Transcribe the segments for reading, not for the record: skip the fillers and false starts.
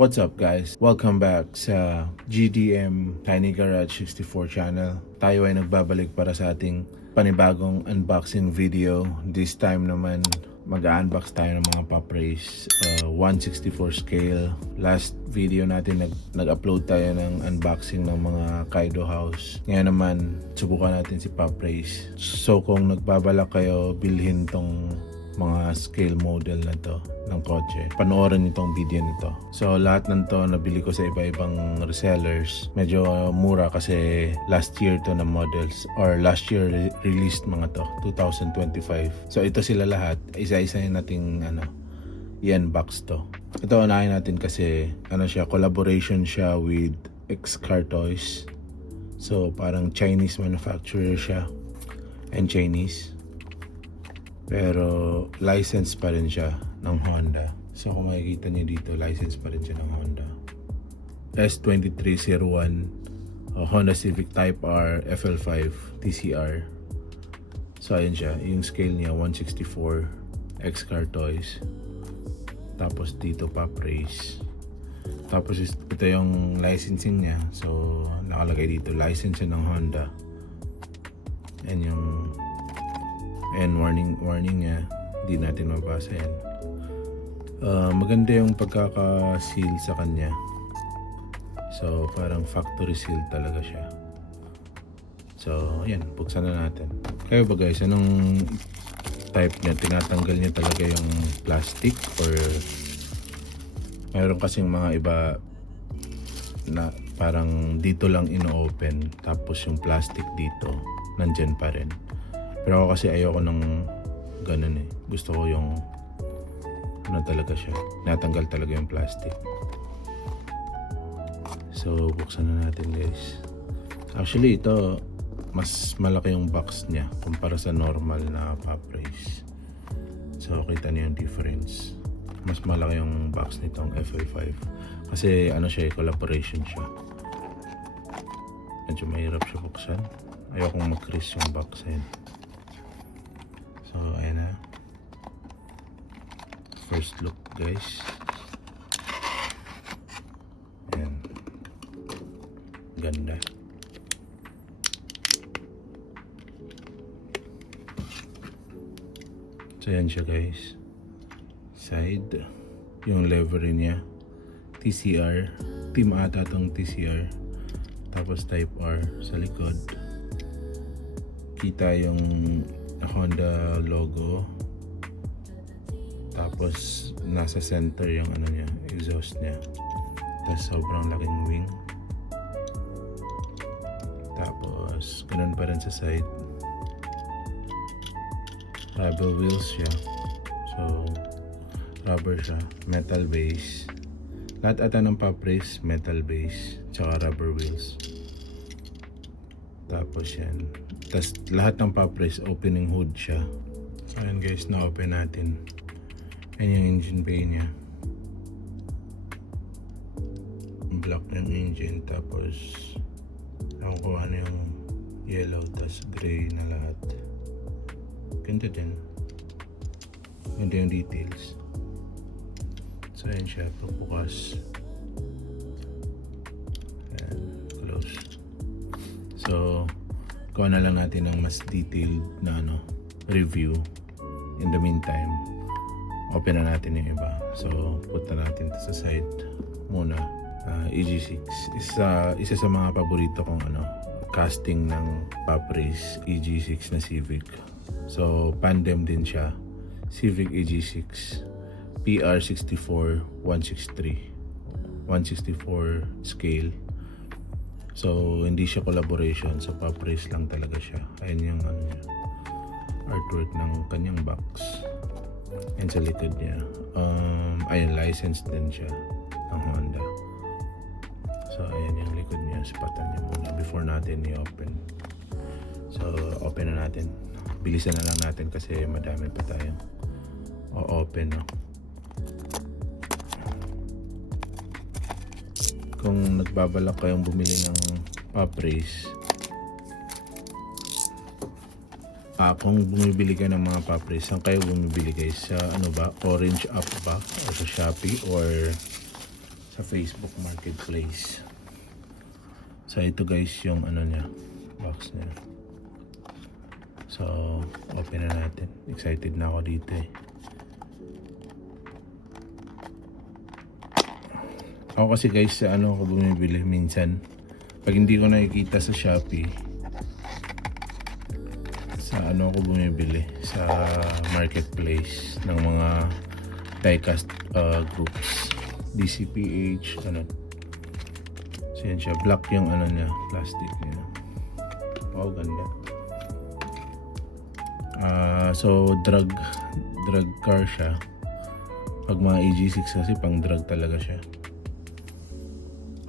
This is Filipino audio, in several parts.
What's up guys? Welcome back sa GDM Tiny Garage 64 channel. Tayo ay nagbabalik para sa ating panibagong unboxing video. This time naman mag-unbox tayo ng mga Pop Race 1/64 scale. Last video natin nag-upload tayo ng unboxing ng mga Kaido House. Ngayon naman subukan natin si Pop Race. So kung nagbabalak kayo bilhin tong mga scale model na to ng kotse, panoorin itong video nito. So lahat ng to nabili ko sa iba-ibang resellers. Medyo mura kasi last year to na models, or last year released mga to, 2025. So ito sila lahat, isa-isa nating i-unbox to. Ito unahin natin kasi collaboration siya with X-Car Toys. So parang Chinese manufacturer siya and Chinese, pero license pa rin siya ng Honda. So kung makikita niyo dito, license pa rin siya ng Honda. S2301 Honda Civic Type R FL5 TCR. So ayun siya, yung scale niya 1/64 X-Car Toys. Tapos dito Pop Race. Tapos ito yung licensing niya. So nakalagay dito license ng Honda. And yung warning niya, hindi natin mabasa yan. Maganda yung pagkaka-seal sa kanya. So parang factory seal talaga siya. So yan, buksan na natin. Kayo ba guys, anong type niya? Tinatanggal niya talaga yung plastic, or mayroon kasing mga iba na parang dito lang ino-open, tapos yung plastic dito nandyan pa rin. Pero ako kasi ayoko ng ganun eh. Gusto ko yung talaga siya, natanggal talaga yung plastic. So buksan na natin guys. Actually ito, mas malaki yung box niya kumpara sa normal na Pop Race. So kita niyo yung difference. Mas malaki yung box nitong FL5 kasi siya, collaboration siya. Medyo mahirap siya buksan. Ayokong mag-crease yung box yan. So ayan na, first look guys. Ayan, ganda. So ayan siya guys, side, yung lever niya TCR, team ata tong TCR. Tapos Type R sa likod, kita yung Honda logo. Tapos nasa center yung niya, exhaust niya. Tapos sobrang laking wing. Tapos ganun pa rin sa side. Rubber wheels siya. So rubber siya, metal base. Lahat ata ng Pop Race metal base tsaka rubber wheels. Tapos yan. Tapos lahat ng Pop Race opening hood siya. So ayan guys, na-open natin. Ayan yung engine bay niya. Black yung engine. Tapos nakukuha na yung yellow. Tapos gray na lahat. Ganda din. Ganda yung details. So ayan siya, pagbukas. Ayan, close. So gawa na lang natin ng mas detailed na review. In the meantime, open na natin yung iba. So punta natin to sa side muna. EG6 isa sa mga paborito kong casting ng Pop Race EG6 na Civic. So Pandem din siya, Civic EG6 PR64 1/64 scale. So hindi siya collaboration, sa Pop Race lang talaga siya. Ayan yung artwork ng kanyang box. And sa likod niya, ayun, license din siya ng Honda. So ayan yung likod niya, spatan niya muna before natin i-open. So open na natin. Bilisan na lang natin kasi madami pa tayong o-open. Kung nagbabalak kayong bumili ng Pop Race, kung bumibili ka ng mga Pop Race, saan kayo bumibili guys? Sa Orange App ba? O sa Shopee? Or sa Facebook Marketplace. So ito guys yung ano niya, box niya. So open na natin. Excited na ako dito eh. Ako kasi guys sa ano ako bumibili minsan. Pag hindi ko nakikita sa Shopee, sa ano ako bumibili sa marketplace ng mga diecast groups, DCPH, ano. So yan siya, black yung ano niya, plastic niya. Oh, ganda. So drug car siya. Pag mga EG6 kasi pang drug talaga siya.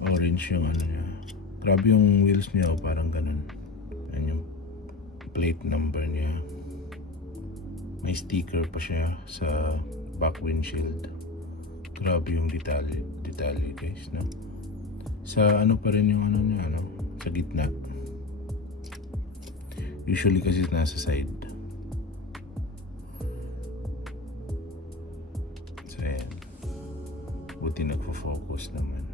Orange yung ano niya. Grabe yung wheels niya, parang ganun. Yan yung plate number niya. May sticker pa siya sa back windshield. Grabe yung detalye guys, no? Sa ano pa rin yung ano niya, no? Sa gitna. Usually kasi nasa side. So ayan. Buti nagfo-focus naman.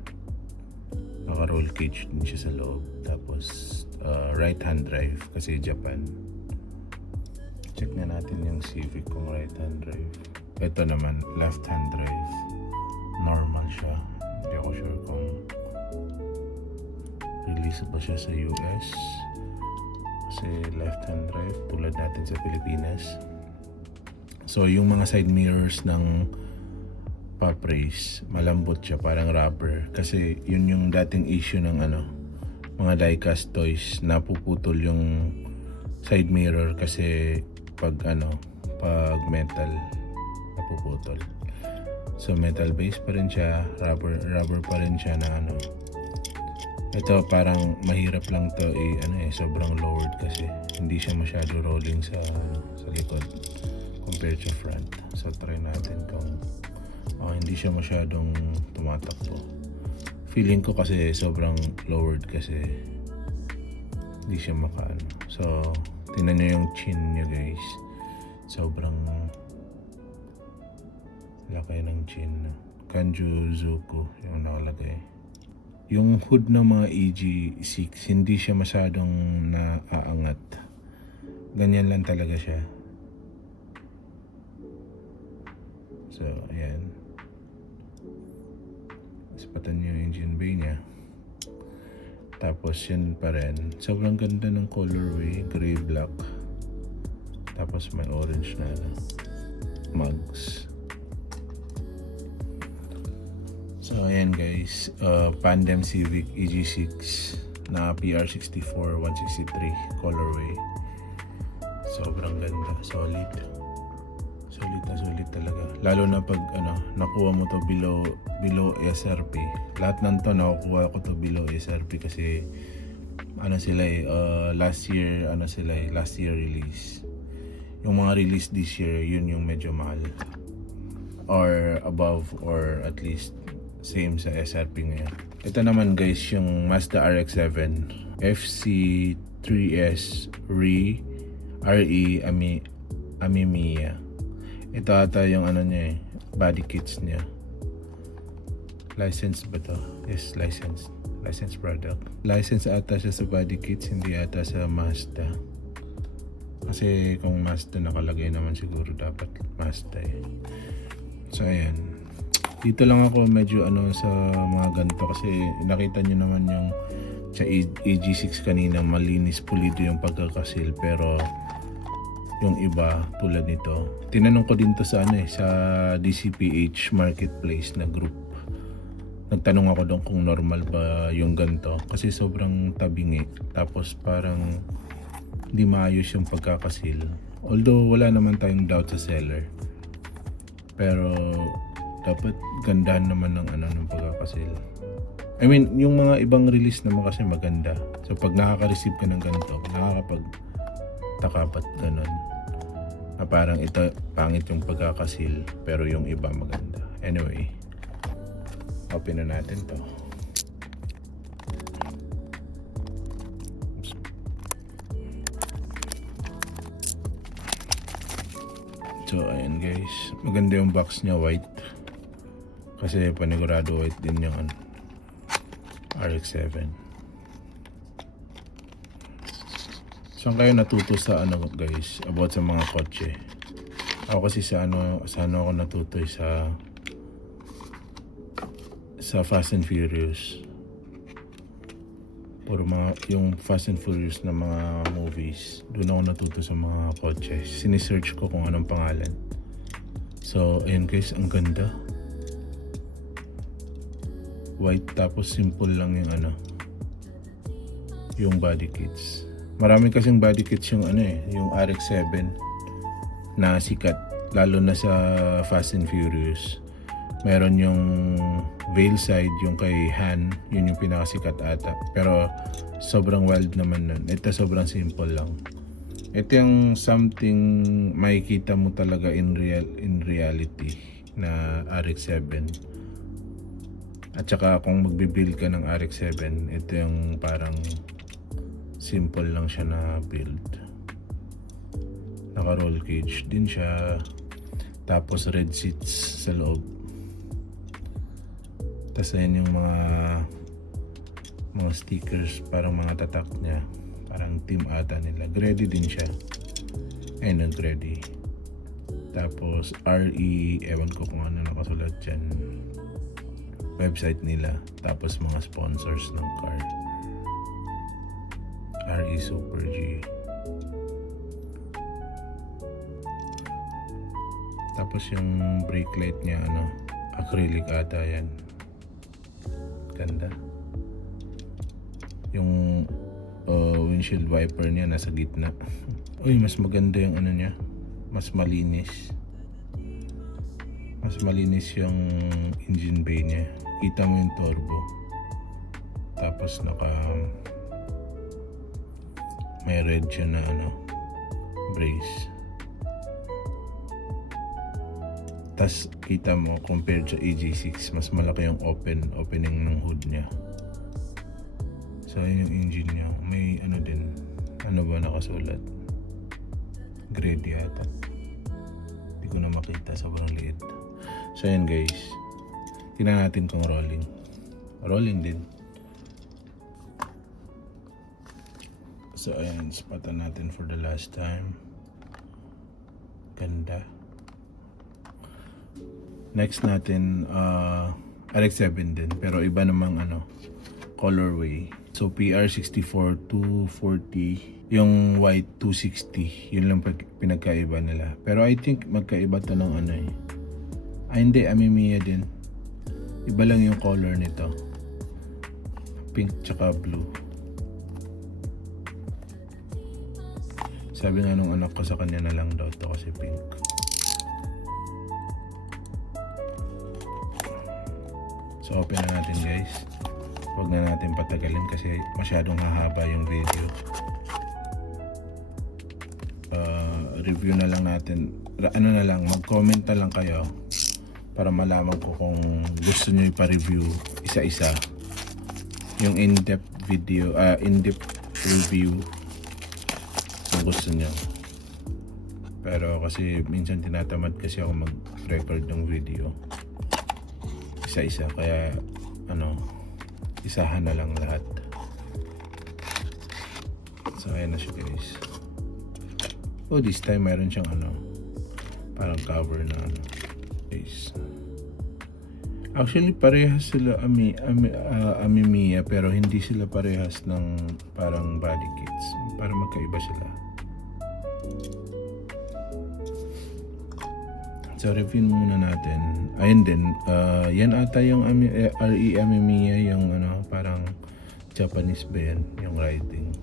Naka-roll cage din siya sa loob. Tapos right hand drive kasi Japan. Check na natin yung Civic kung right hand drive. Ito naman left hand drive. Normal siya. Hindi ako sure kung release ba siya sa US. Kasi left hand drive tulad natin sa Pilipinas. So yung mga side mirrors ng pop race, malambot siya, parang rubber. Kasi yun yung dating issue ng ano, mga diecast toys, napuputol yung side mirror kasi pag pag metal napuputol. So metal base pa rin siya, rubber pa rin siya na ano. Ito parang mahirap lang to sobrang lowered kasi hindi siya masyado rolling sa likod compared sa front. So try natin kung hindi siya masyadong tumatakbo. Feeling ko kasi sobrang lowered kasi hindi siya makaano. So tingnan nyo yung chin niya guys. Sobrang laki ng chin. Kanju Zuku yung nakalagay. Yung hood ng mga EG6 hindi siya masyadong naaangat. Ganyan lang talaga siya. So ayan. Ispatan nyo yung engine bay niya. Tapos yun pa rin. Sobrang ganda ng colorway. Gray black. Tapos may orange na mugs. So ayan guys. Pandem Civic EG6 na PR64 163 colorway. Sobrang ganda. Solid na solid talaga. Lalo na pag nakuha mo to below SRP. Lahat ng to nakukuha ko to below SRP kasi last year release. Yung mga release this year, yun yung medyo mahal. Or above or at least same sa SRP ngayon. Ito naman guys yung Mazda RX-7 FC3S RE Amemiya. Ito ata yung niya body kits niya. License ba to? Yes, license. License product. License ata siya sa body kits, hindi ata sa Mazda. Kasi kung Mazda nakalagay naman siguro dapat Mazda eh. So ayan. Dito lang ako medyo sa mga ganito kasi nakita nyo naman yung sa EG6 kanina malinis pulido yung pagkakasil pero yung iba tulad nito. Tinanong ko din to sa sa DCPH Marketplace na group. Nagtanong ako doon kung normal ba yung ganito kasi sobrang tabingi. Tapos parang hindi maayos yung pagkakasil. Although wala naman tayong doubt sa seller. Pero dapat gandahan naman ng pagkakasil. I mean, yung mga ibang release naman kasi maganda. So pag nakaka-receive ka ng ganito, takapat ganun na parang ito pangit yung pagkakasil pero yung iba maganda. Anyway, open na natin to. So ayan guys, maganda yung box niya, white. Kasi panigurado white din yung RX-7. Saan kayo natuto sa guys, about sa mga kotse? Ako kasi sa ako natuto sa Fast and Furious. Puro yung Fast and Furious na mga movies. Doon ako natuto sa mga kotse. Sinisearch ko kung anong pangalan. So, ayun guys, ang ganda. White tapos simple lang yung yung body kits. Marami kasing body kits yung yung RX-7 na sikat. Lalo na sa Fast and Furious. Meron yung Veil Side, yung kay Han, yun yung pinakasikat ata. Pero sobrang wild naman nun. Ito sobrang simple lang. Ito yung something makikita mo talaga in reality na RX-7. At saka kung magbibuild ka ng RX-7, ito yung parang simple lang siya na build. Naka roll cage din siya. Tapos red seats sa loob. Tapos ayun yung mga stickers, parang mga tatak niya, parang team ata nila. Grady din siya. Ayun ang Grady. Tapos RE, ewan ko kung ano nakasulat dyan, website nila. Tapos mga sponsors ng car, RE Super G. Tapos yung brake light niya acrylic ata yan. Ganda. Yung windshield wiper niya nasa gitna. Uy, mas maganda yung niya. Mas malinis. Mas malinis yung engine bay niya. Kita mo yung turbo. Tapos may red siya na brace. Tas kita mo compared sa EJ6, mas malaki yung opening ng hood niya. So ayun yung engine niya. May din. Ano ba nakasulat? Grade yata. Hindi ko na makita, sobrang liit. So ayun guys. Tingnan natin kung rolling. Rolling din. So ayun, spatan natin for the last time. Ganda. Next natin, RX-7 din, pero iba namang colorway. So PR64 240, yung white 260, yun lang pinagkaiba nila. Pero I think magkaiba to ng hindi, Amimiya din. Iba lang yung color nito. Pink tsaka blue. Sabi nga nung anak ko sa kanya na lang daw to kasi pink. So open na natin guys. Huwag na natin patagalin kasi masyadong hahaba yung video. Review na lang natin. Mag-comment na lang kayo para malaman ko kung gusto nyo ipa-review isa-isa. Yung in-depth video, in-depth review kung gusto nyo. Pero kasi minsan tinatamad kasi ako mag-record ng video isa-isa, kaya isahan na lang lahat. So ayan na siya guys. Oh, this time meron siyang parang cover na guys. Actually parehas sila Amimiya, pero hindi sila parehas ng parang body kits. Para magkaiba sila. So review muna natin. Ayun din, yan ata yung RE Amimiya, yung parang Japanese ba yan, yung riding.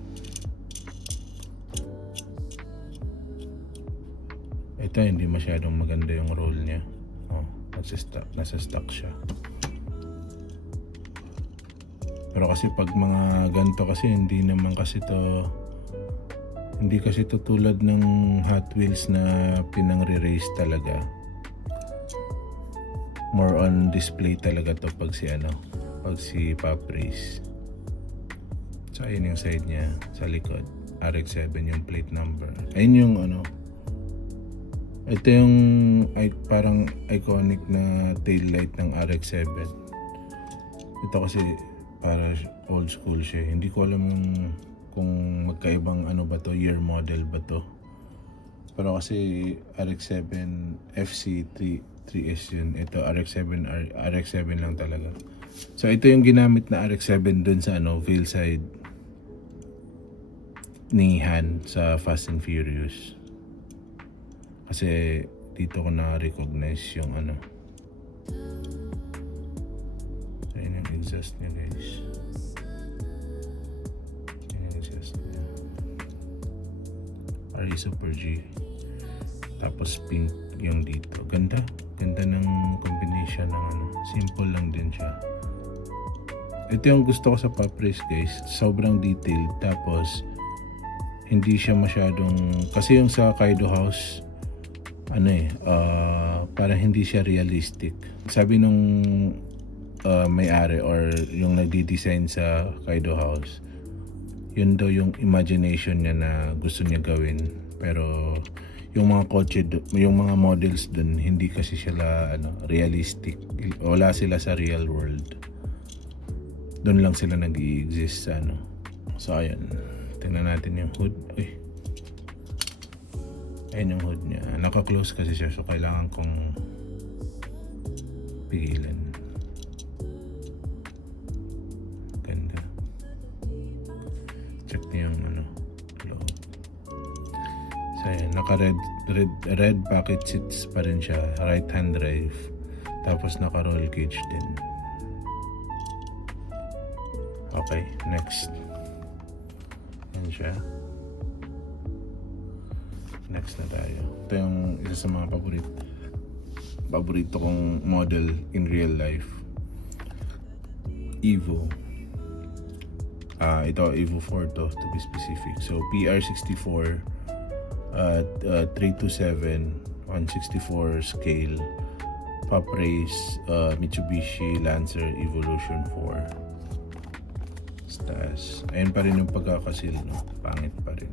Ito hindi masyadong maganda yung roll niya. Nasa stock siya. Pero kasi pag mga ganito kasi hindi kasi to tulad ng Hot Wheels na pinang-re-race talaga. More on display talaga to pag si Pop Race. So ayun yung side niya sa likod, RX-7 yung plate number. Ayun yung Ito yung parang iconic na taillight ng RX-7. Ito kasi para old school siya. Hindi ko alam kung magkaibang ano ba to, year model ba to. Pero kasi RX-7 FC 3S yun. Ito RX-7 lang talaga. So ito yung ginamit na RX-7 dun sa Veilside ni Han sa Fast and Furious. Kasi dito ko na-recognize yung ayun yung exhaust niya, guys. Ayun yung exhaust niya. RE Super G. Tapos pink yung dito. Ganda ng combination ng simple lang din siya. Ito yung gusto ko sa Pop Race, guys. Sobrang detailed. Tapos hindi siya masyadong, kasi yung sa Kaido House parang hindi siya realistic. Sabi nung may-ari or yung nagdi-design sa Kaido House, yun daw yung imagination niya na gusto niya gawin. Pero yung mga kotse, yung mga models dun, hindi kasi sila realistic. Wala sila sa real world. Doon lang sila nag-i-exist sa So ayun, tingnan natin yung hood. Uy, ayun yung hood niya. Naka-close kasi siya, so kailangan kong pigilan. Ganda. Check niyo yung loob. So ayun, naka-red pocket seats pa rin siya. Right hand drive. Tapos naka-roll cage din. Okay, next. Yan siya. Next na tayo. Ito yung isa sa mga paborito kong model in real life. Evo. Ito Evo 4 to be specific. So PR64 327 164 scale. Pop Race Mitsubishi Lancer Evolution 4. Stas. Ayun pa rin yung pagkakasil, no? Pangit pa rin.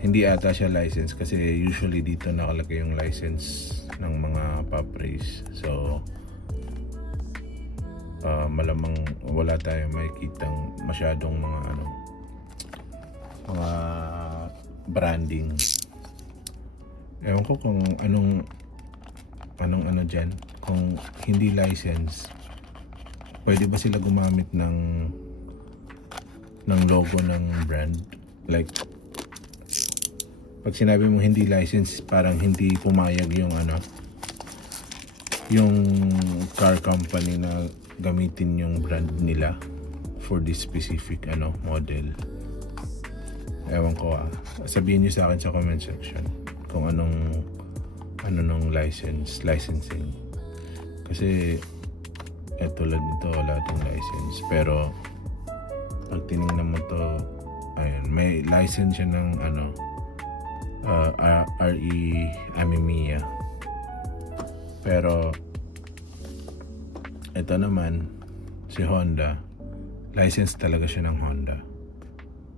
Hindi ata siya license kasi usually dito nakalagay yung license ng mga Pop Race. So malamang wala tayong makikitang masyadong mga branding. Ewan ko kung anong dyan. Kung hindi license, pwede ba sila gumamit ng logo ng brand? Like, pag sinabi mo hindi license, parang hindi pumayag yung car company na gamitin yung brand nila for this specific model. Ewan ko sabihin niyo sa akin sa comment section kung anong licensing. Kasi tulad nito wala tong license, pero pag tinignan mo to, ayun, may license siya ng RE Amemiya. Pero ito naman si Honda, license talaga siya ng Honda.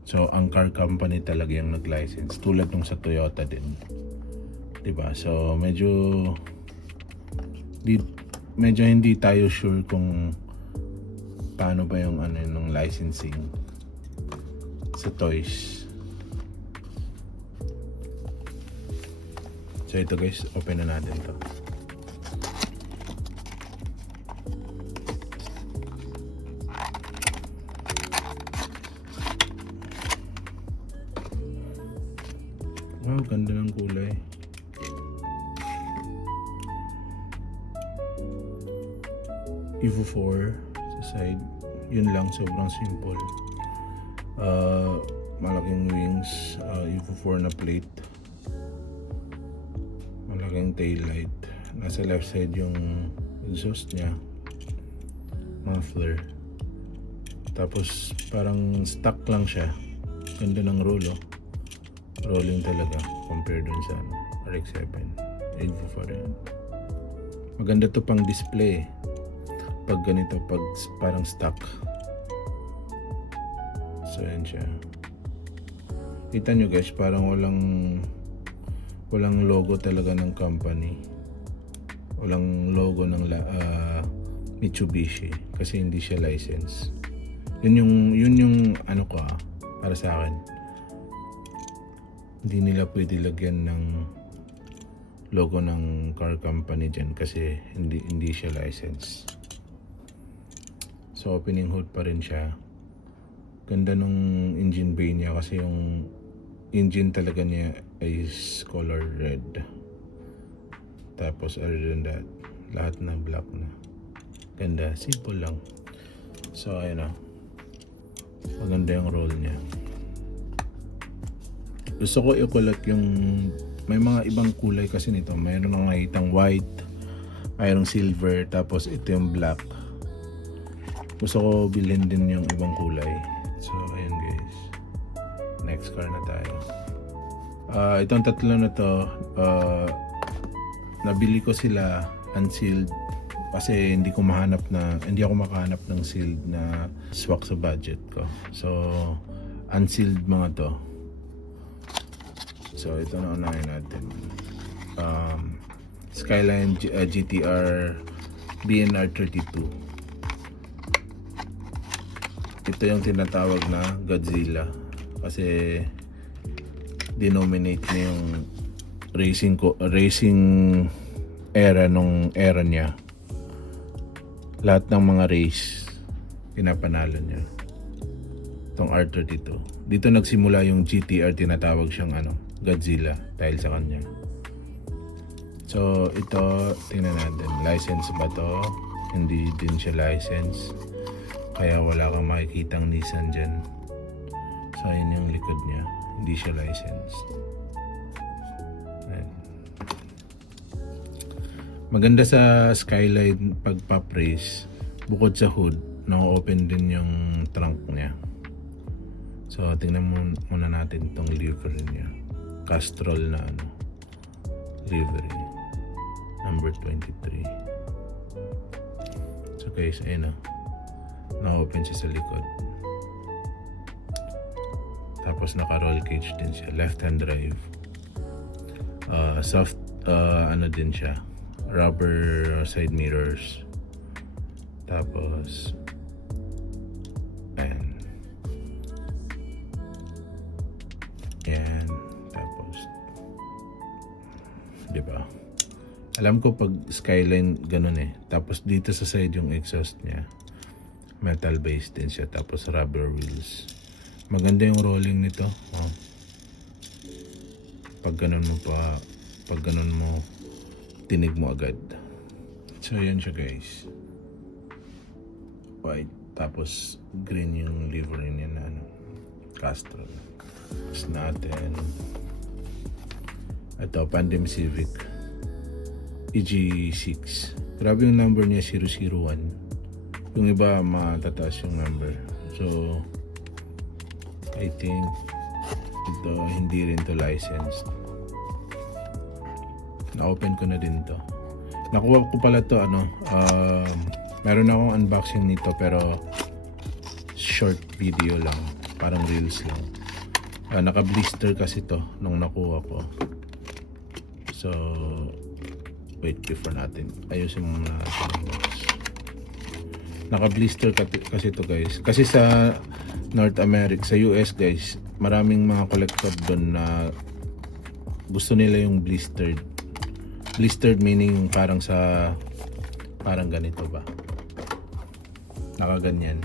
So ang car company talaga yung nag-license, tulad nung sa Toyota din, diba? So medyo hindi tayo sure kung paano ba yung nung licensing sa toys. So ito, guys, open na natin to. Wow, ganda ng kulay. Evo 4 sa side. Yun lang, sobrang simple. Malaking wings, Evo 4 na plate. Malaking tail light. Nasa left side yung exhaust niya, muffler. Tapos parang stock lang siya. Ganda ng roll, rolling talaga compared dun sa RX-7. Evo 4 rin. Maganda to pang display pag ganito, pag parang stock. So yan siya. Kita nyo, guys, parang Walang logo talaga ng company. Walang logo ng Mitsubishi kasi hindi siya license. Yun yung ano ko para sa akin. Hindi nila pwede lagyan ng logo ng car company dyan kasi hindi siya license. So opening hood pa rin siya. Ganda nung engine bay niya kasi yung engine talaga niya is color red. Tapos other than that, lahat na black na. Ganda, simple lang. So ayun na. Maganda yung roll niya. Gusto ko i-collect yung may mga ibang kulay kasi nito. Mayroon akong nakitang white, mayroong silver, tapos ito yung black. Gusto ko bilhin din yung ibang kulay. So ayun guys. Next car na tayo. Itong tatlo na to, nabili ko sila unsealed kasi hindi ako makahanap ng sealed na swak sa budget ko. So unsealed mga to. So ito na unahin natin. Skyline GTR BNR 32. Ito yung tinatawag na Godzilla kasi denominate niya yung racing era nung era niya. Lahat ng mga race pinapanalo niya. Itong R32. Dito nagsimula yung GTR, tinatawag siyang Godzilla dahil sa kanya. So ito, tingnan natin. License ba to? Hindi din siya license. Kaya wala kang makikitang Nissan dyan. So yun yung likod niya. Hindi siya licensed. Ayan. Maganda sa Skyline pag pop race, bukod sa hood, na-open din yung trunk niya. So tingnan muna natin itong livery niya. Castrol na livery. Number 23. So guys, ayun na-open siya sa likod. Tapos naka-roll cage din siya. Left-hand drive. Soft, din siya. Rubber side mirrors. Tapos, ayan. Ayan. Tapos, diba? Alam ko pag Skyline, ganun Tapos dito sa side yung exhaust niya. Metal base din siya. Tapos rubber wheels. Maganda yung rolling nito. Pag ganun mo, tinig mo agad. So yan siya guys. White. Tapos green yung livery niya na Castrol. Tapos natin. Ito, Pandem Civic. EG6. Grabe yung number niya, 001. Yung iba, matataas yung number. So, I think ito hindi rin to licensed. Na-open ko na din to. Nakuha ko pala to meron akong unboxing nito pero short video lang, parang reels lang. Naka-blister kasi to nung nakuha ko. So wait before natin. Ayusin muna natin ang box. Naka-blister kasi to guys. Kasi sa North America, sa US guys, maraming mga collector doon na gusto nila yung blistered. Blistered meaning parang ganito ba? Nakaganyan.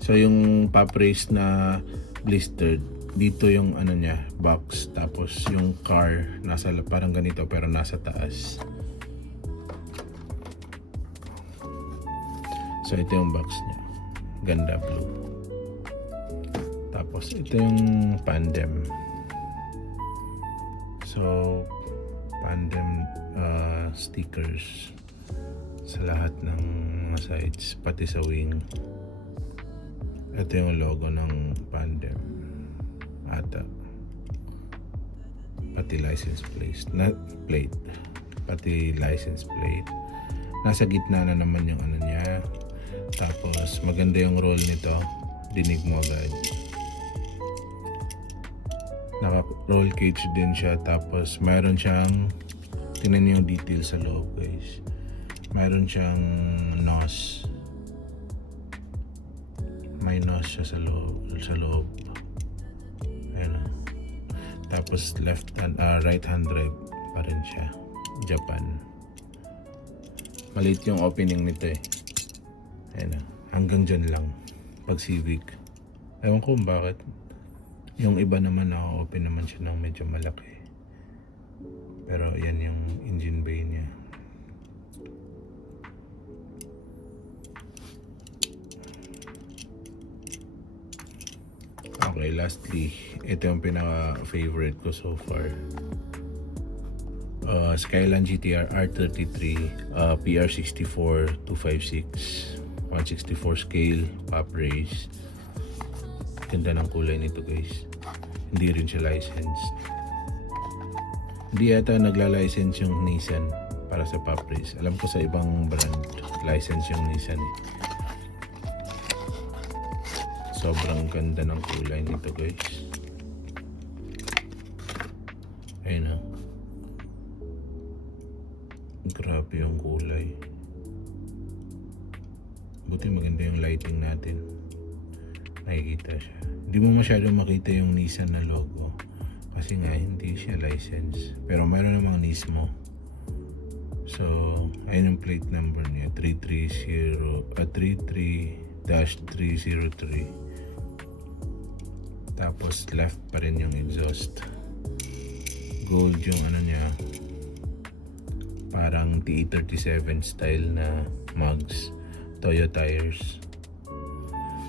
So yung pop race na blistered, dito yung niya, box. Tapos yung car nasa parang ganito pero nasa taas. So ito yung box niya. Ganda blue. Tapos ito yung Pandem. So Pandem stickers sa lahat ng mga sides, pati sa wing. Ito yung logo ng Pandem ata. Pati license plate. Pati license plate. Nasa gitna na naman yung niya. Tapos maganda yung roll nito. Dinig mo agad. Naka roll cage din siya, tapos mayroon siyang, tingnan niyo yung detail sa loob guys, mayroon siyang nose, may nose siya sa loob. Ayan o. Tapos right hand drive pa rin siya, Japan. Maliit yung opening nito eh. Ayan o, hanggang dyan lang pag Civic. Ewan ko bakit. Yung iba naman open naman siya ng medyo malaki. Pero yan yung engine bay niya. Okay, lastly, ito yung pinaka-favorite ko so far. Skyline GTR R33 PR64 256 164 scale pop race. Ganda ng kulay nito guys. Hindi rin siya licensed. Hindi yata nagla-license yung Nissan para sa pop race. Alam ko sa ibang brand license yung Nissan eh. Sobrang ganda ng kulay nito guys. Ayun o. Grabe yung kulay. Buti maganda yung lighting natin. Nakikita siya. Hindi mo masyadong makita yung Nissan na logo kasi nga hindi siya license. Pero mayroon namang Nismo. So, ayun yung plate number niya, 33-303. Tapos left pa rin yung exhaust. Gold yung ano niya, parang TE37 style na mugs. Toyo tires.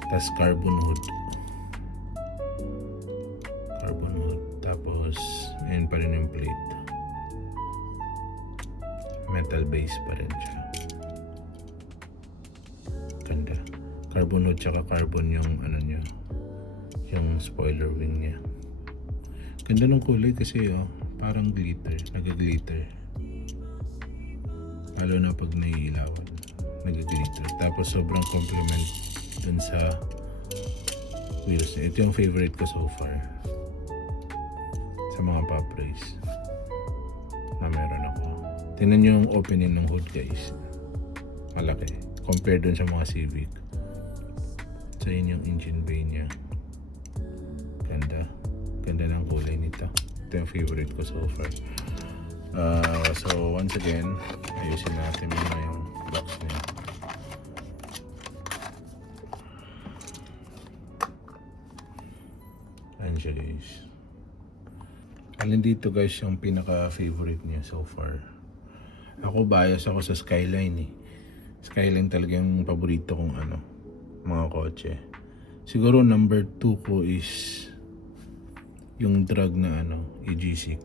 Tapos carbon hood. Tapos ayun pa rin yung plate. Metal base pa rin siya. Ganda. Carbon hood tsaka carbon yung ano niya, yung spoiler wing niya. Ganda ng kulay kasi parang glitter. Nag-glitter. Lalo na pag naiilawan. Nag-glitter. Tapos sobrang compliment dun sa wheels. Ito yung favorite ko so far sa mga pop race na meron ako. Tingnan nyo yung opening ng hood guys. Malaki. Compared dun sa mga Civic. So yun yung engine bay niya. Ganda. Ganda ng kulay nito. Ito yung favorite ko so far. So once again, ayusin natin muna yung box niya. Ayan siya guys. Alin dito guys yung pinaka-favorite niya so far? Ako bias ako sa Skyline eh. Skyline talaga yung paborito kong mga kotse. Siguro number 2 ko is yung drag na EG6.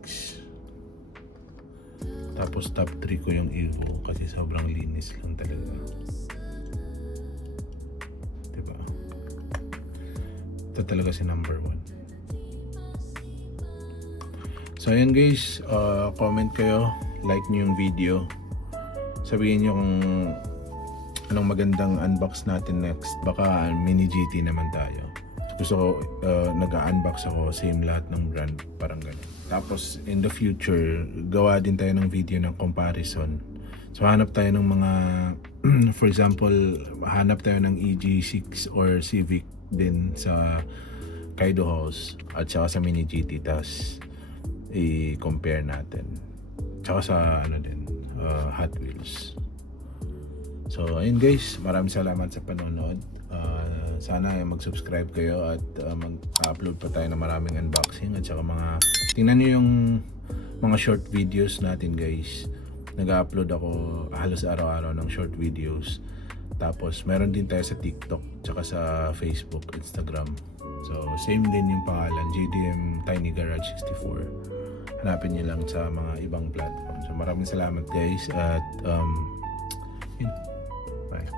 Tapos top 3 ko yung Evo kasi sobrang linis lang talaga. Diba? Ito talaga si number 1. So ayan guys, comment kayo, like nyo yung video. Sabihin nyo kung anong magandang unbox natin next. Baka mini GT naman tayo. Gusto ko nag-unbox ako, same lahat ng brand, parang ganun. Tapos in the future, gawa din tayo ng video ng comparison. So hanap tayo ng mga for example, hanap tayo ng EG6 or Civic din sa Kaido House at saka sa mini GT, tas i-compare natin. Tsaka sa Hot Wheels. So ayun guys, maraming salamat sa panonood. Sana mag-subscribe kayo at mag-upload pa tayo ng maraming unboxing at saka tingnan nyo yung mga short videos natin guys. Nag-upload ako halos araw-araw ng short videos. Tapos meron din tayo sa TikTok tsaka sa Facebook, Instagram. So same din yung pangalan, GDM Tiny Garage 64. Hanapin nyo lang sa mga ibang platform. So maraming salamat guys at yun. Bye.